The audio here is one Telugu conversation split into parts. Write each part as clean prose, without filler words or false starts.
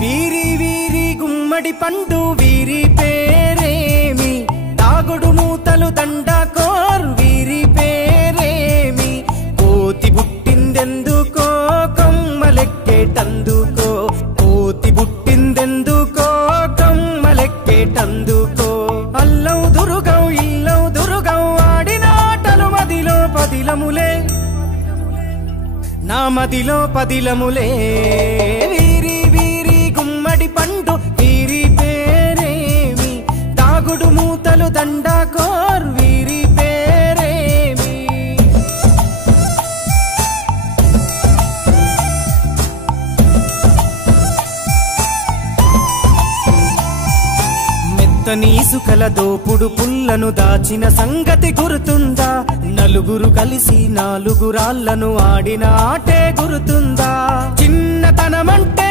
వీరి వీరి గుమ్మడి పండు వీరి పేరేమి తాగుడు మూతలు దండాకోర్ వీరి పేరేమి కోతి పుట్టిందెందుకో కొమ్మలెక్కేటందుకో కోతి పుట్టిందెందుకో కొమ్మలెక్కేటందుకో అల్లం దురుగం ఇల్లం దురుగం ఆడిన ఆటలు మదిలో పదిలములే నా మదిలో పదిలములే వీరి వీరి గుమ్మడి పండు వీరి పేరేమి తాగుడు మూతలు దండాకోర్ వీరి పేరేమి మెత్తని ఇసుకల దోపుడు పుల్లను దాచిన సంగతి గుర్తుందా నలుగురు కలిసి నాలుగురాళ్లను ఆడిన ఆటే గుర్తుందా చిన్నతనమంటే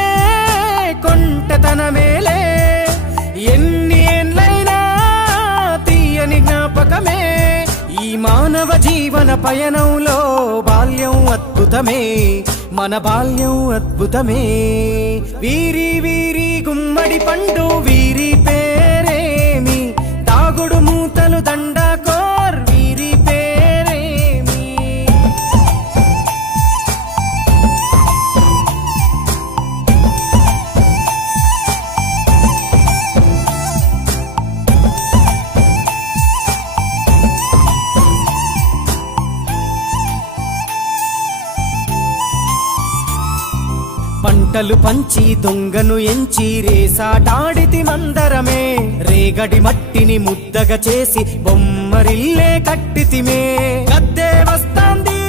కొంటతనమేలే ఎన్ని ఏండ్లైనా తీయని జ్ఞాపకమే ఈ మానవ జీవన పయనంలో బాల్యం అద్భుతమే మన బాల్యం అద్భుతమే వీరి వీరి గుమ్మడి పండు వీరి పేరేమి తాగుడు మూతలు దండాకోర్ వీరి పేరేమి పంటలు పంచి దొంగను ఎంచి రేసాటాడితి మందరమే రేగడి మట్టిని ముద్దగా చేసి బొమ్మరిల్లే కట్టితిమే గద్దే వస్తాంది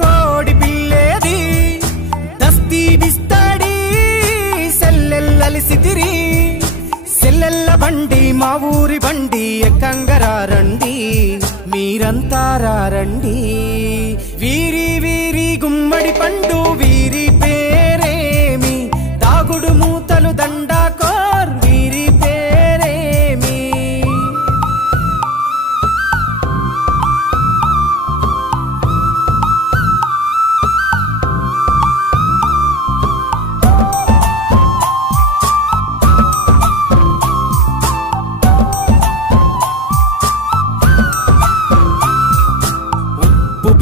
కోడి పిల్లేది దస్తీ బిస్తాడి సెల్లెల్లలిసితిరి సెల్లెల్ల బండి మా ఊరి బండి ఎక్కంగరారండి మీరంతా రారండి వీరి వీరి గుమ్మడి పండు వీరి పేరేమి తాగుడు మూతలు దండాకోర్ వీరి పేరేమి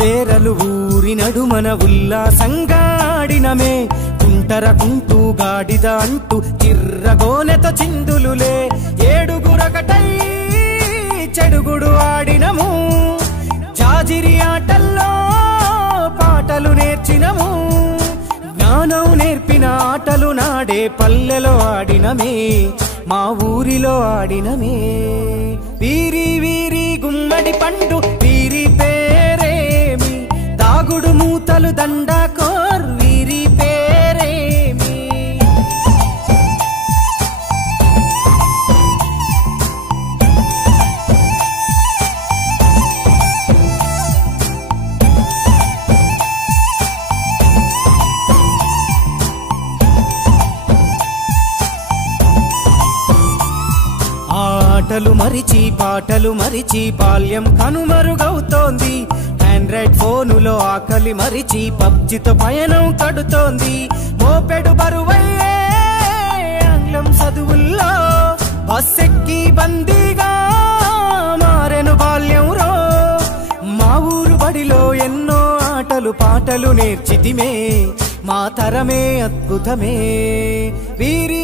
బేరలు ఊరి నడుమన ఉల్లాసంగా ఆడినమే కుంటరకుంటూ గాడిద అంటూ చిర్రగోనెతో చిందులులే ఏడుగురకటై చెడుగుడు ఆడినము జాజిరి ఆటల్లో పాటలు నేర్చినము జ్ఞానం నేర్పిన ఆటలు నాడే పల్లెలో ఆడినమే మా ఊరిలో ఆడినమే వీరి వీరి గుమ్మడి పండు వీరి పేరేమి తాగుడు మూతలు దండాకోర్ వీరి పేరేమి ఆటలు మరిచి పాటలు మరిచి బాల్యం కనుమరుగవుతోంది ఆండ్రాయిడ్ ఫోనులో ఆకలి మరిచి పబ్జితో పయనం కడుతోంది మోపెడు బరువయ్యే ఆంగ్లం చదువుల్లో బస్సెక్కి బందీగా మారెను బాల్యం రో మా ఊరు బడిలో ఎన్నో ఆటలు పాటలు నేర్చితిమే మా తరమే అద్భుతమే వీరి